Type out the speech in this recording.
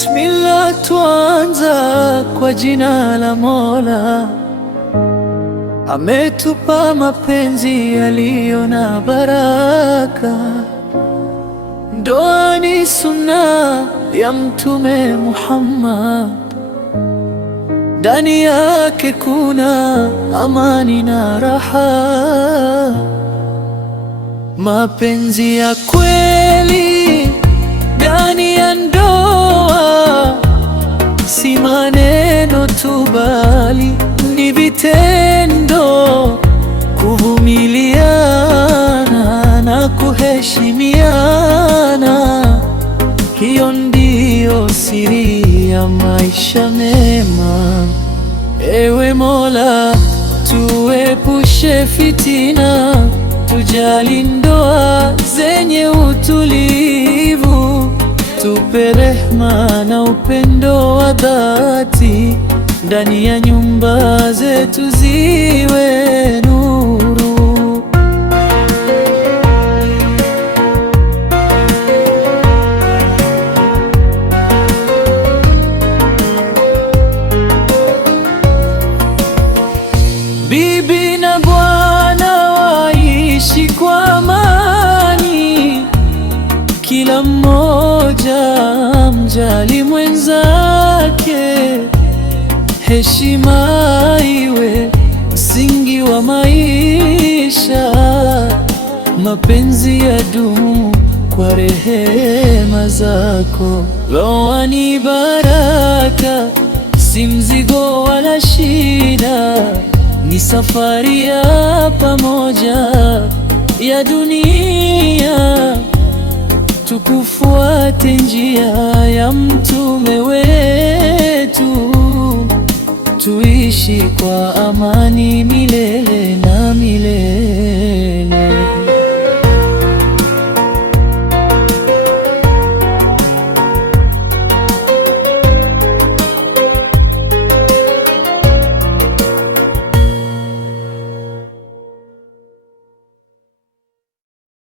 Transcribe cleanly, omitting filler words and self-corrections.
Bismillah, tuanza kwa jina la Mola, ametupa mapenzi yaliyo na baraka. Ndoa ni sunna ya Mtume Muhammad, ndani yake kuna amani na raha. Mapenzi ya kweli ndani ya ndoa si maneno tu, bali ni vitendo, kuvumiliana na kuheshimiana. Hiyo ndiyo siri ya maisha mema. Ewe Mola, tuepushe fitina, tujali ndoa zenye utulivu, tupe rehma na upendo wa dhati, ndani ya nyumba zetu ziwe nuru. Bibi na bwana waishi kwa amani, kila mmoja mjali mwenzake. Heshima iwe msingi wa maisha, mapenzi yadumu kwa rehema zako. Ndoa ni baraka, si mzigo wala shida, ni safari ya pamoja ya dunia. Tukufuate njia ya Mtume wetu, tuishi kwa amani milele.